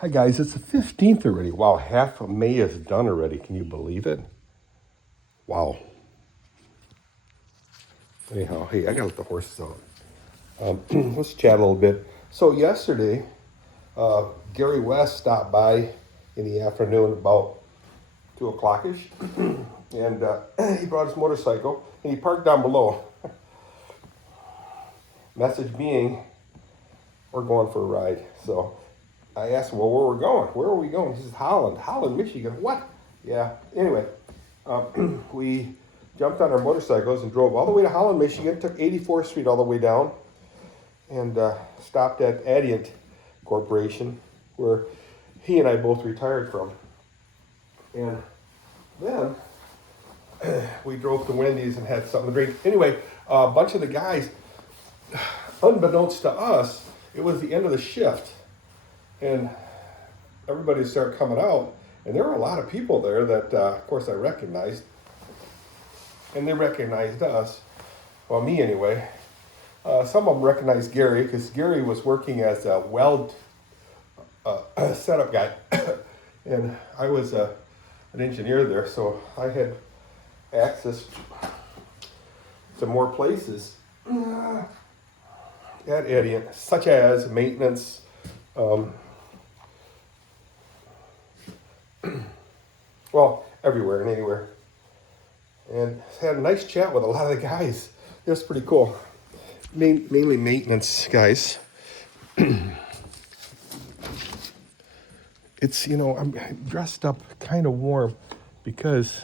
Hi guys, it's the 15th already. Wow, half of May is done already. Can you believe it? Wow. Anyhow, hey, I gotta let the horses out. Let's chat a little bit. So yesterday, Gary West stopped by in the afternoon about 2 o'clock-ish, and he brought his motorcycle, and he parked down below. Message being, we're going for a ride. So I asked him, well, where we're going? Where are we going? He says, Holland, Michigan. What? Yeah. Anyway, we jumped on our motorcycles and drove all the way to Holland, Michigan, took 84th Street all the way down, and stopped at Adient Corporation, where he and I both retired from. And then we drove to Wendy's and had something to drink. Anyway, a bunch of the guys, unbeknownst to us, it was the end of the shift. And everybody started coming out, and there were a lot of people there that, of course, I recognized, and they recognized us. Well, me anyway. Some of them recognized Gary, because Gary was working as a weld setup guy, and I was an engineer there, so I had access to more places at Adient, such as maintenance. Well, everywhere and anywhere. And had a nice chat with a lot of the guys. It was pretty cool. Mainly maintenance guys. It's, I'm dressed up kind of warm because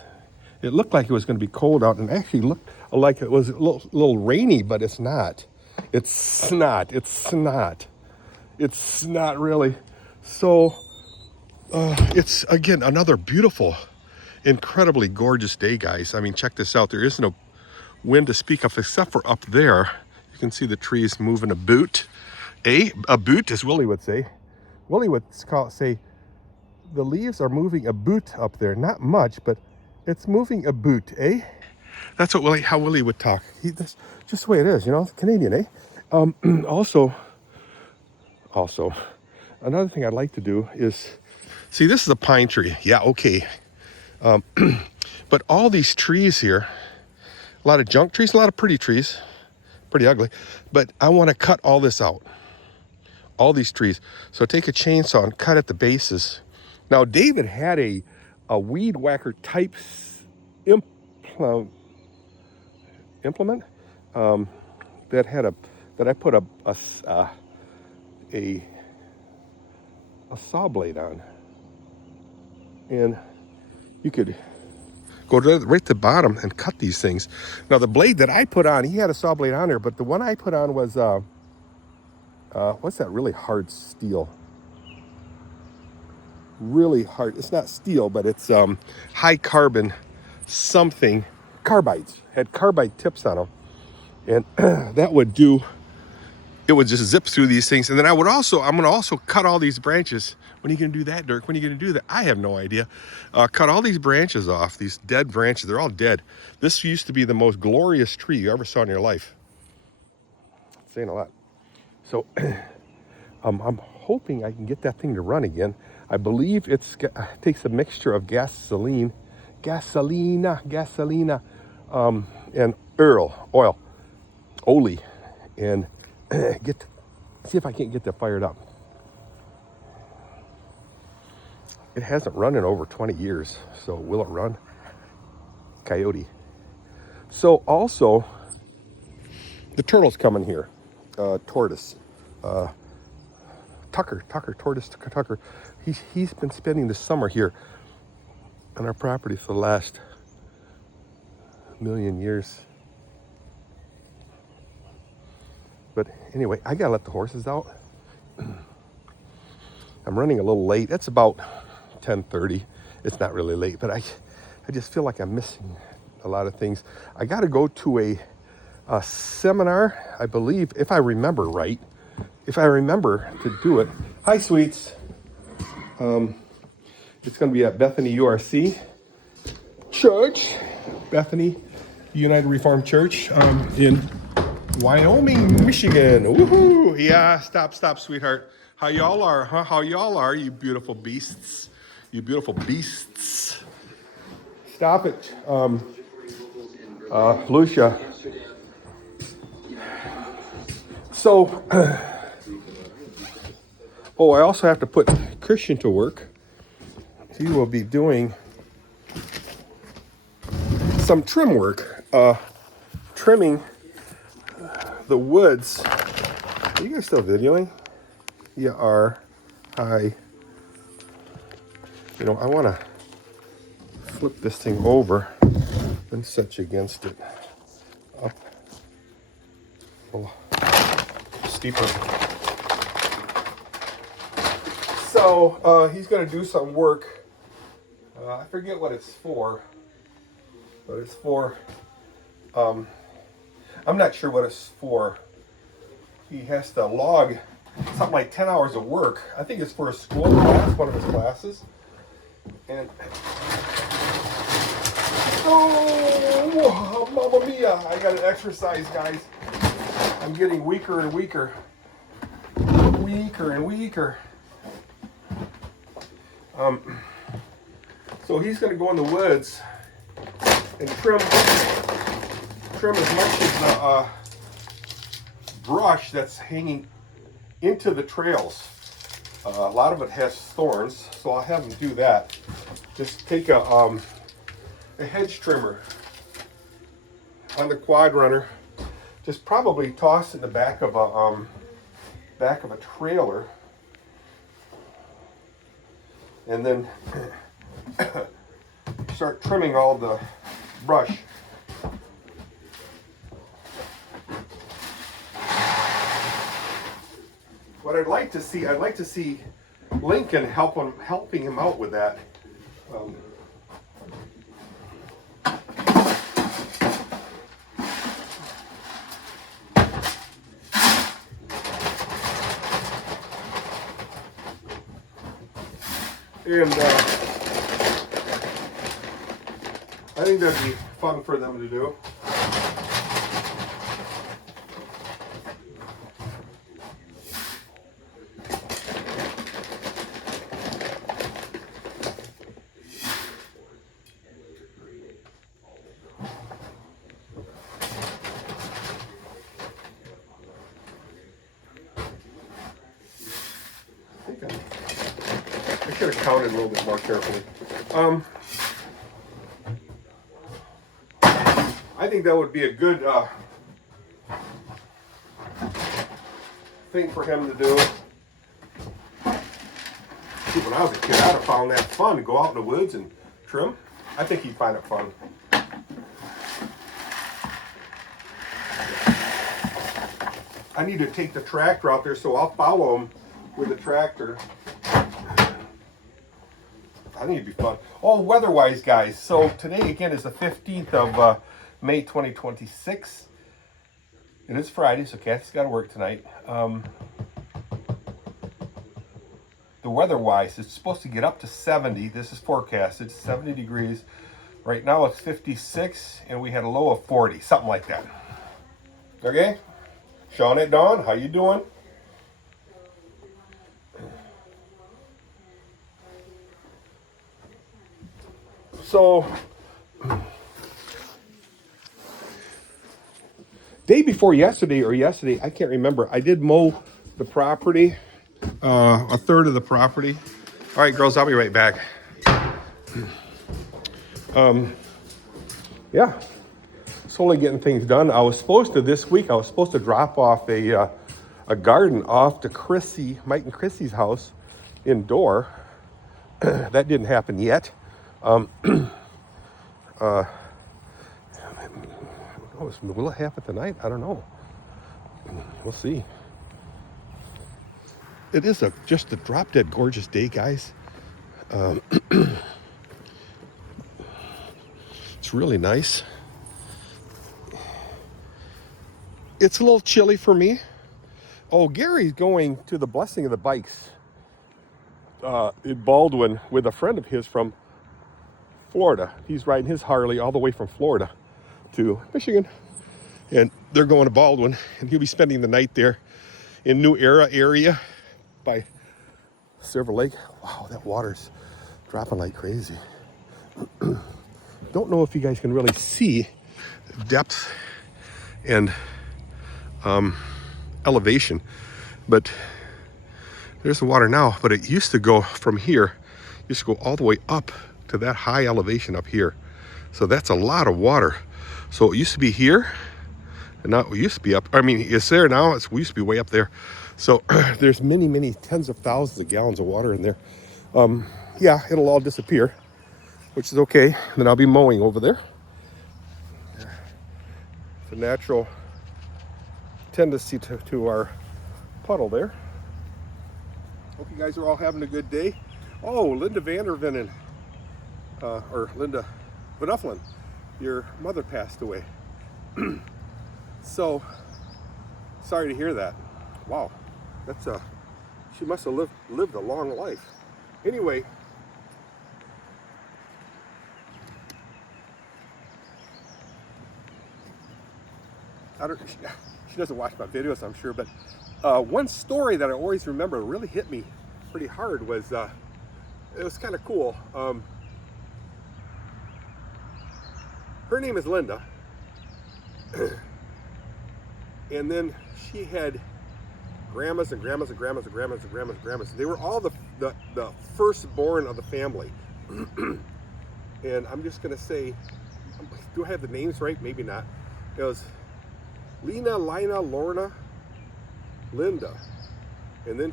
it looked like it was going to be cold out, and actually looked like it was a little rainy, but it's not. It's not really. So it's, again, another beautiful, incredibly gorgeous day, guys. I mean, check this out. There is no wind to speak of except for up there. You can see the trees moving a boot. A boot, as Willie would say. Willie would say, the leaves are moving a boot up there. Not much, but it's moving a boot, eh? That's what how Willie would talk. That's just the way it is, Canadian, eh? Also, another thing I'd like to do is, see, this is a pine tree. Yeah, okay. But all these trees here, a lot of junk trees, a lot of pretty trees, pretty ugly. But I want to cut all this out, all these trees. So take a chainsaw and cut at the bases. Now, David had a weed whacker type implement that I put a saw blade on, and you could go right to the bottom and cut these things. Now, the blade that I put on, he had a saw blade on there, but the one I put on was what's that really hard steel? Really hard. It's not steel, but it's high carbon something. Carbides. Had carbide tips on them, and that would do. It would just zip through these things. And then I'm going to also cut all these branches. When are you going to do that, Dirk? When are you going to do that? I have no idea. Cut all these branches off, these dead branches. They're all dead. This used to be the most glorious tree you ever saw in your life. It's saying a lot. So I'm hoping I can get that thing to run again. I believe it takes a mixture of gasoline, and oil, and see if I can't get that fired up. It hasn't run in over 20 years, so will it run? Coyote. So also, the turtle's coming here. Tortoise. Tucker. He's been spending the summer here on our property for the last million years. But anyway, I gotta let the horses out. I'm running a little late. It's about 10:30. It's not really late, but I just feel like I'm missing a lot of things. I gotta go to a seminar, I believe, if I remember right. If I remember to do it. Hi, sweets. It's going to be at Bethany URC Church, Bethany United Reformed Church in Wyoming, Michigan. Woohoo! Yeah, stop, sweetheart. How y'all are, huh? How y'all are, you beautiful beasts. You beautiful beasts. Stop it. Lucia. So, oh, I also have to put Christian to work. He will be doing some trim work. Trimming the woods. Are you guys still videoing? You are. Hi. You know, I want to flip this thing over and set you against it. Up. Oh, steeper. So he's going to do some work. I forget what it's for, but it's for. I'm not sure what it's for. He has to log something like 10 hours of work. I think it's for a school class, one of his classes. And oh, mamma mia! I got to exercise, guys. I'm getting weaker and weaker. Weaker and weaker. So he's going to go in the woods and trim as much as the brush that's hanging into the trails. A lot of it has thorns, so I'll have him do that. Just take a hedge trimmer on the quad runner. Just probably toss it in the back of a trailer, and then start trimming all the brush. What I'd like to see Lincoln helping him out with that. And I think that'd be fun for them to do. I should have counted a little bit more carefully. I think that would be a good thing for him to do. See, when I was a kid, I'd have found that fun to go out in the woods and trim. I think he'd find it fun. I need to take the tractor out there, so I'll follow him with the tractor. I think it'd be fun. Oh, weather-wise, guys. So today, again, is the 15th of May 2026. It is Friday, so Kathy's got to work tonight. The weather-wise, it's supposed to get up to 70. This is forecasted, 70 degrees. Right now, it's 56, and we had a low of 40, something like that. Okay? Sean at Dawn, how you doing? So, day before yesterday, I can't remember, I did mow the property, a third of the property. All right, girls, I'll be right back. Yeah, slowly getting things done. This week, I was supposed to drop off a garden off to Mike and Chrissy's house indoor. That didn't happen yet. Will it happen tonight? I don't know. We'll see. It is just a drop dead gorgeous day, guys. It's really nice. It's a little chilly for me. Oh, Gary's going to the Blessing of the Bikes in Baldwin with a friend of his from Florida. He's riding his Harley all the way from Florida to Michigan. And they're going to Baldwin, and he'll be spending the night there in New Era area by Silver Lake. Wow, that water's dropping like crazy. Don't know if you guys can really see depth and elevation, but there's the water now. But it used to go from here, used to go all the way up to that high elevation up here. So that's a lot of water. So it used to be here, and now it used to be up. I mean, it's there now. We used to be way up there. So there's many, many tens of thousands of gallons of water in there. Yeah, it'll all disappear, which is okay. Then I'll be mowing over there. It's a natural tendency to our puddle there. Hope you guys are all having a good day. Oh, Linda Vandervenen, or Linda Van, your mother passed away. So, sorry to hear that. Wow, that's she must have lived a long life. Anyway, she doesn't watch my videos, I'm sure, but one story that I always remember really hit me pretty hard was, it was kind of cool. Her name is Linda, and then she had grandmas and grandmas and grandmas and grandmas and grandmas and grandmas. They were all the firstborn of the family. And I'm just gonna say, do I have the names right? Maybe not. It was Lena, Lina, Lorna, Linda, and then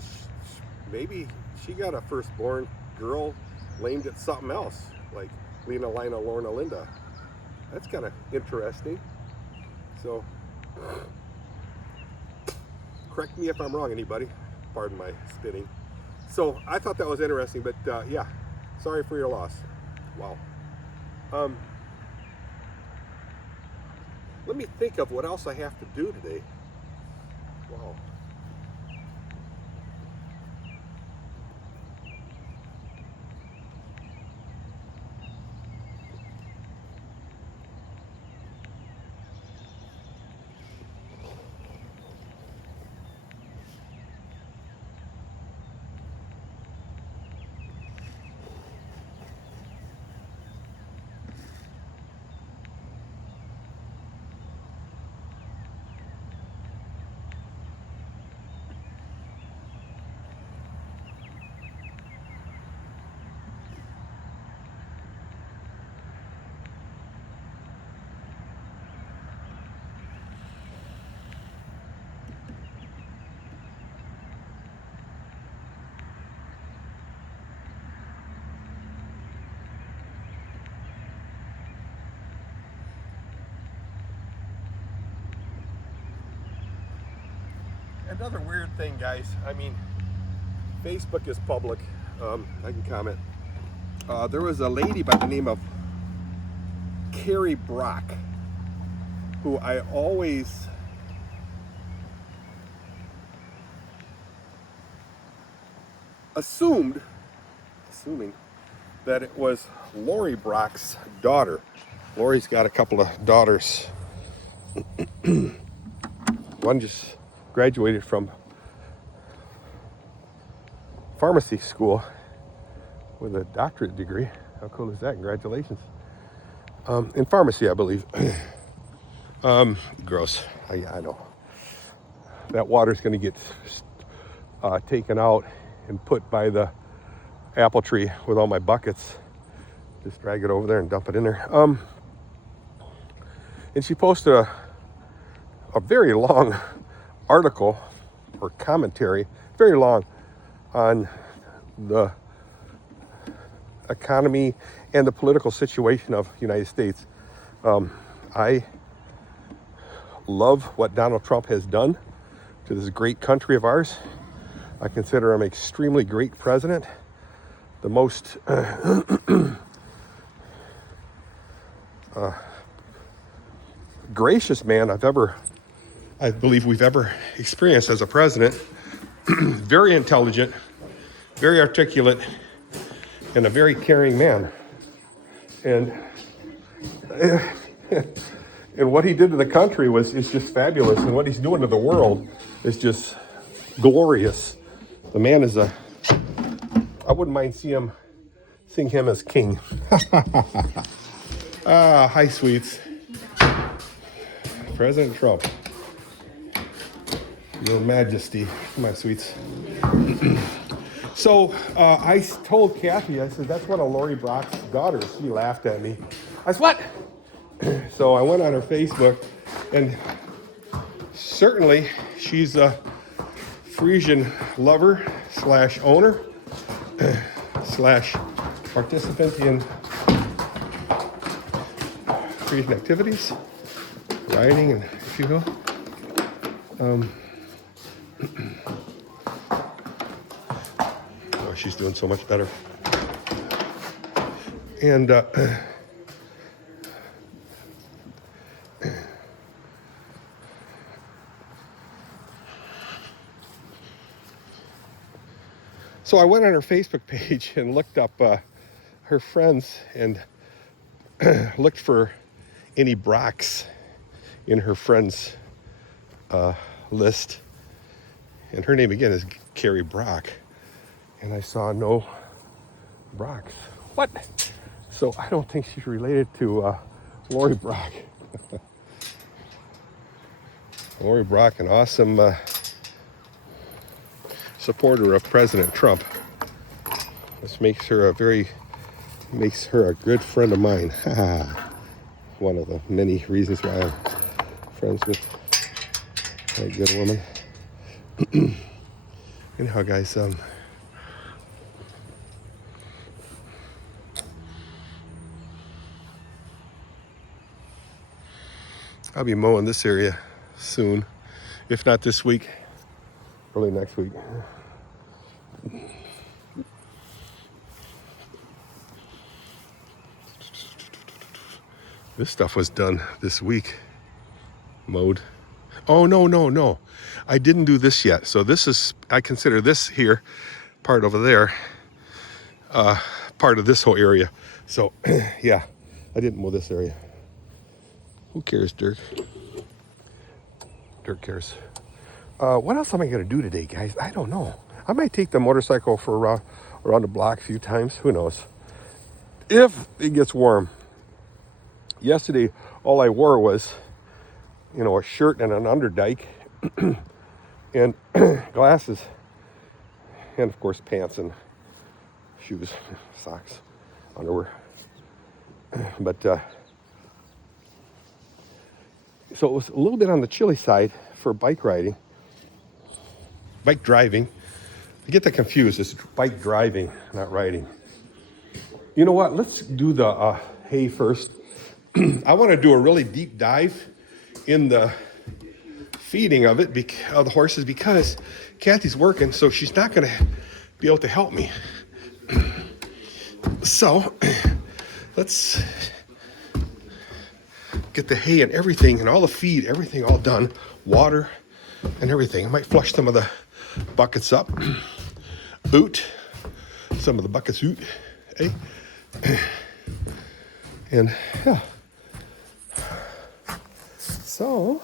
maybe she got a firstborn girl named it something else, like Lena, Lina, Lorna, Linda. That's kind of interesting. So, correct me if I'm wrong, anybody. Pardon my spitting. So I thought that was interesting, but yeah, sorry for your loss. Wow. Let me think of what else I have to do today. Wow. Another weird thing, guys. I mean, Facebook is public. I can comment. There was a lady by the name of Carrie Brock, who I always assuming that it was Lori Brock's daughter. Lori's got a couple of daughters. One just graduated from pharmacy school with a doctorate degree. How cool is that? Congratulations. In pharmacy, I believe. Gross. I know. That water's going to get taken out and put by the apple tree with all my buckets. Just drag it over there and dump it in there. And she posted a very long article or commentary, very long, on the economy and the political situation of the United States. I love what Donald Trump has done to this great country of ours. I consider him an extremely great president, the most gracious man I believe we've ever experienced as a president. Very intelligent, very articulate, and a very caring man. And And what he did to the country is just fabulous. And what he's doing to the world is just glorious. The man is I wouldn't mind seeing him as king. Hi, sweets. President Trump. Your Majesty. Come on, sweets. So I told Kathy, I said, that's one of Lori Brock's daughters. She laughed at me. I said, what? So I went on her Facebook, and certainly she's a Frisian lover slash owner slash participant in Frisian activities, riding, and if you will. Oh, she's doing so much better. And so I went on her Facebook page and looked up her friends and looked for any Brocks in her friends list. And her name again is Carrie Brock. And I saw no Brocks. What? So I don't think she's related to Lori Brock. Lori Brock, an awesome supporter of President Trump. This makes her a good friend of mine. One of the many reasons why I'm friends with a good woman. Anyhow, guys, I'll be mowing this area soon, if not this week, early next week. This stuff was done this week, mowed. Oh, no. I didn't do this yet. So I consider this here, part over there, part of this whole area. So, yeah, I didn't mow this area. Who cares, Dirk? Dirk cares. What else am I going to do today, guys? I don't know. I might take the motorcycle for around the block a few times. Who knows? If it gets warm. Yesterday, all I wore was, a shirt and an underdike and glasses. And, of course, pants and shoes, socks, underwear. But, so it was a little bit on the chilly side for bike driving. I get that confused. It's bike driving, not riding. You know what? Let's do the hay first. I want to do a really deep dive in the feeding of the horses, because Kathy's working, so she's not going to be able to help me. So let's get the hay and everything and all the feed, everything all done, water and everything. I might flush some of the buckets up. Some of the buckets out. Hey. And yeah. So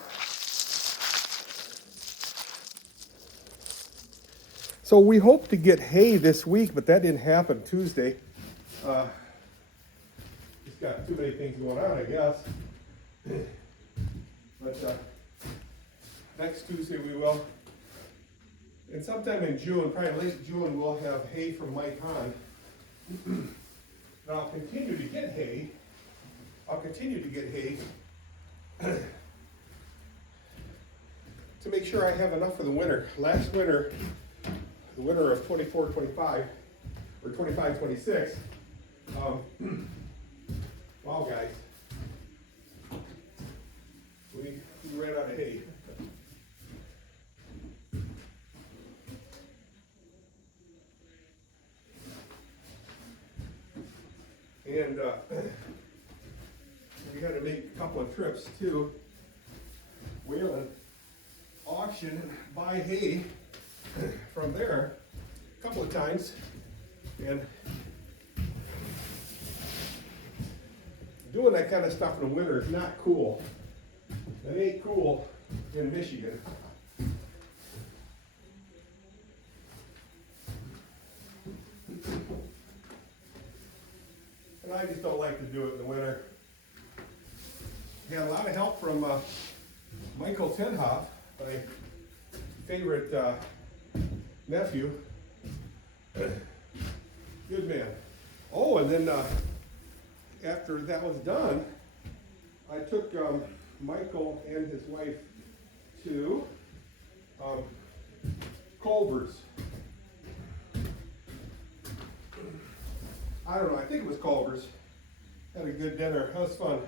we hope to get hay this week, but that didn't happen Tuesday. Just got too many things going on, I guess. But next Tuesday we will. And sometime in June, probably late June, we'll have hay from Mike Hahn. And I'll continue to get hay. To make sure I have enough for the winter. Last winter, the winter of 24-25, or 25-26, wow, guys, we ran out of hay. And we had to make a couple of trips to Whalen auction and buy hay from there a couple of times. And doing that kind of stuff in the winter is not cool. That ain't cool in Michigan. And I just don't like to do it in the winter. Had a lot of help from Michael Haaf, my favorite nephew. Good man. Oh, and then after that was done, I took Michael and his wife to Culver's. I don't know, I think it was Culver's. Had a good dinner, that was fun.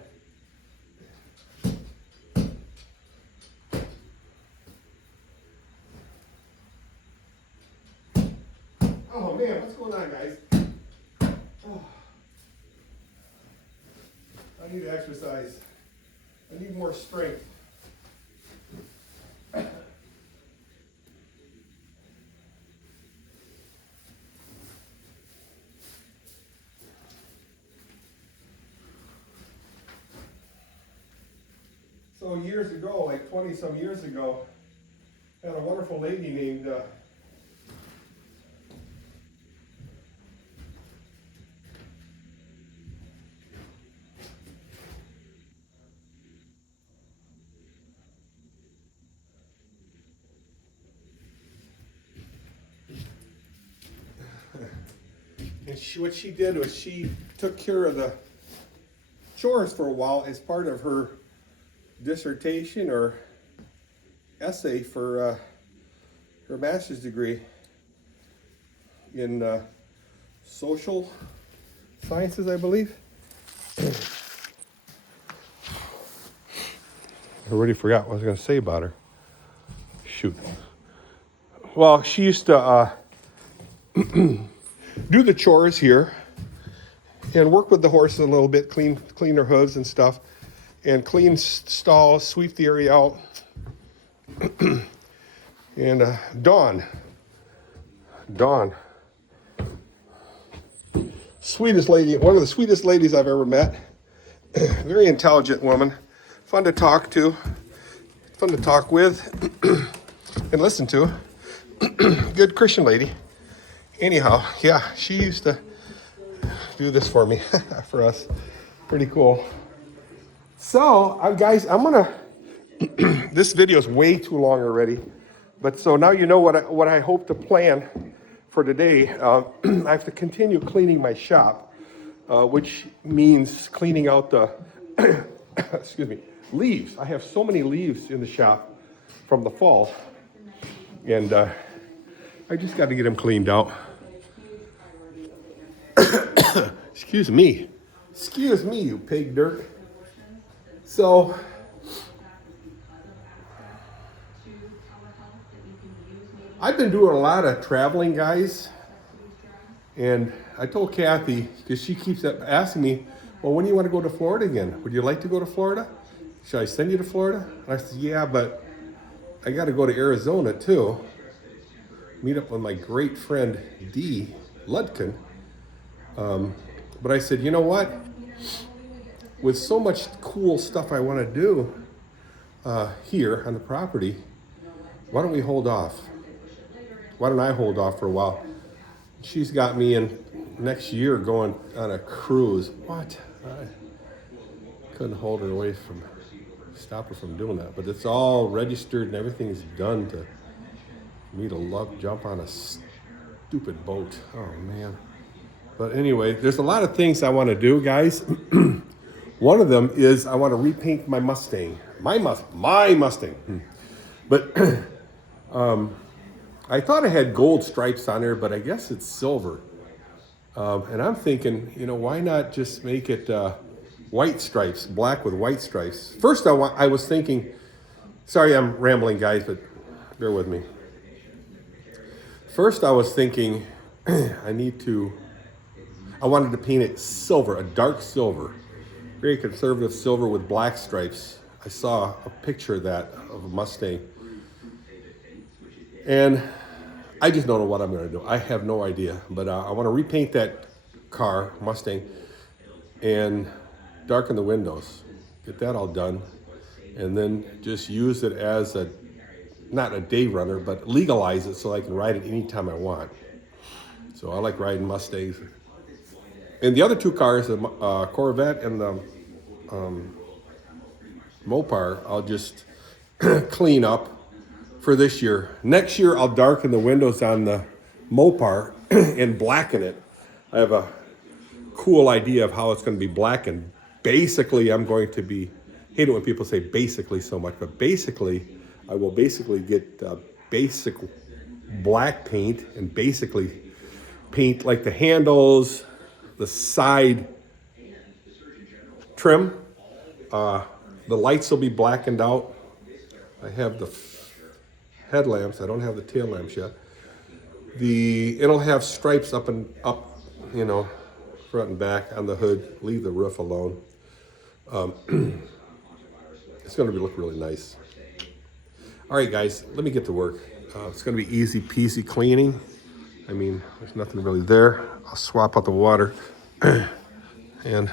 Oh man, what's going on, guys? Oh. I need to exercise. I need more strength. So years ago, like 20 some years ago, I had a wonderful lady named and what she did was she took care of the chores for a while as part of her dissertation or essay for her master's degree in social sciences, I believe. I already forgot what I was going to say about her. Shoot. Well, she used to do the chores here and work with the horses a little bit, clean their hooves and stuff, and clean stalls, sweep the area out. And Dawn, sweetest lady, one of the sweetest ladies I've ever met. Very intelligent woman, fun to talk to, fun to talk with, and listen to. Good Christian lady. Anyhow, yeah, she used to do this for me, for us. Pretty cool. So, guys, I'm gonna, this video is way too long already, but so now you know what I hope to plan for today. I have to continue cleaning my shop, which means cleaning out the, excuse me, leaves. I have so many leaves in the shop from the fall, and I just got to get them cleaned out. Excuse me, you pig, Dirk. So, I've been doing a lot of traveling, guys, and I told Kathy, because she keeps asking me, well, when do you want to go to Florida again? Would you like to go to Florida? Should I send you to Florida? And I said, yeah, but I got to go to Arizona too. Meet up with my great friend, Dee Ludkin. But I said, you know what? With so much cool stuff I want to do here on the property, why don't we hold off? Why don't I hold off for a while? She's got me in next year going on a cruise. What? I couldn't hold her away from, stop her from doing that. But it's all registered and everything's done to me to jump on a stupid boat. Oh man. But anyway, there's a lot of things I want to do, guys. One of them is I want to repaint my Mustang. My Mustang. But I thought I had gold stripes on there, but I guess it's silver. And I'm thinking, you know, why not just make it white stripes, black with white stripes? First, I was thinking, sorry I'm rambling, guys, but bear with me. First, I was thinking, I wanted to paint it silver, a dark silver. Very conservative silver with black stripes. I saw a picture of that, of a Mustang. And I just don't know what I'm gonna do. I have no idea, but I wanna repaint that car, Mustang, and darken the windows. Get that all done. and then just use it as a, not a day runner, but legalize it so I can ride it anytime I want. So I like riding Mustangs. And the other two cars, the Corvette and the Mopar, I'll just clean up for this year. Next year, I'll darken the windows on the Mopar and blacken it. I have a cool idea of how it's going to be blackened. Basically, I'm going to be, hate it when people say basically so much, but basically, I will basically get basic black paint and basically paint like the handles, the side trim. The lights will be blackened out. I have the headlamps. I don't have the tail lamps yet. It'll have stripes up and up, you know, front and back on the hood. Leave the roof alone. It's going to look really nice. All right, guys, let me get to work. It's going to be easy peasy cleaning. I mean, there's nothing really there. I'll swap out the water. And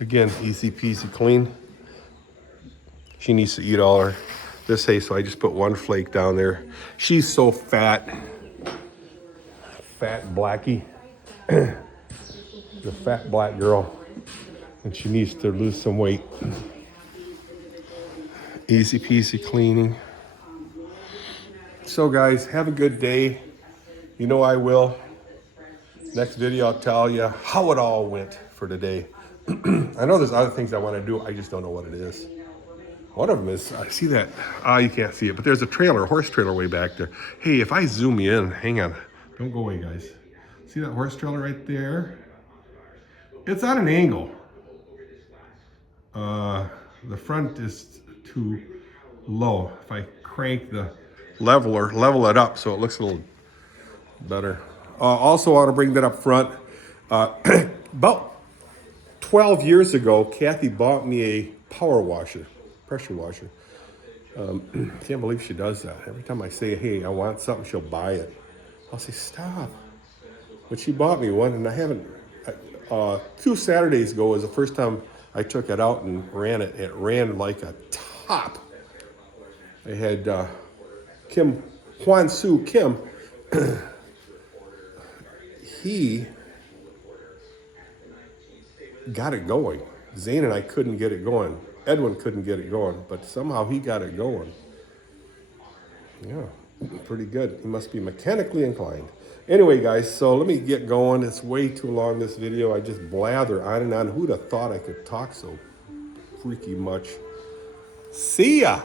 again, easy peasy clean. She needs to eat all her this hay, so I just put one flake down there. She's so fat. Fat blackie. The fat black girl. And she needs to lose some weight. Easy peasy cleaning. So guys, have a good day. You know I will. Next video I'll tell you how it all went for today. I know there's other things I want to do, I just don't know what it is. One of them is, I see that, you can't see it, but there's a trailer, a horse trailer way back there. Hey, if I zoom you in, hang on, don't go away guys. See that horse trailer right there? It's at an angle. The front is too low. If I crank the leveler, level it up so it looks a little better. Also, I want to bring that up front. About 12 years ago, Kathy bought me a power washer, pressure washer. Can't believe she does that. Every time I say, hey, I want something, she'll buy it. I'll say, stop. But she bought me one, and I haven't. 2 Saturdays ago was the first time I took it out and ran it. It ran like a top. I had Hwan Soo Kim. He got it going. Zane and I couldn't get it going. Edwin couldn't get it going, but somehow he got it going. Yeah, pretty good. He must be mechanically inclined. Anyway, guys, so let me get going. It's way too long, this video. I just blather on and on. Who'd have thought I could talk so freaky much? See ya!